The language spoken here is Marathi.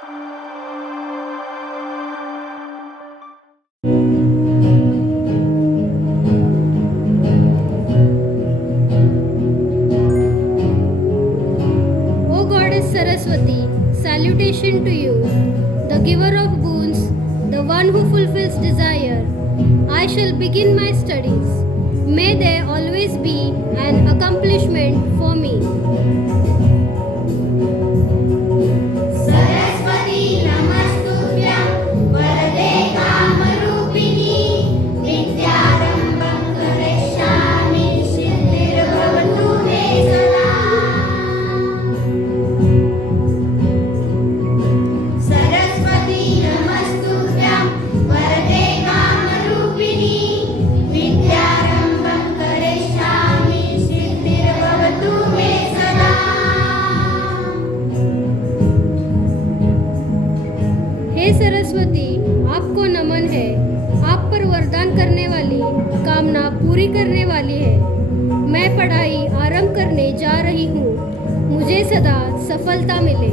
O Goddess Saraswati, salutation to you, the giver of boons, the one who fulfills desire. I shall begin my studies. May they always be an accomplishment for me. Saraswati नमस्तुभ्यं वरदे कामरूपिणी विद्यारम्भं करिष्यामि सिद्धिर्भवतु मे सदा। सरस्वती नमस्तुभ्यं वरदे कामरूपिणी विद्यारम्भं करिष्यामि सिद्धिर्भवतु मे सदा। हे सरस्वती, आपको नमन है। आप पर वरदान करने वाली, कामना पूरी करने वाली है। मैं पढ़ाई आरंभ करने जा रही हूँ। मुझे सदा सफलता मिले।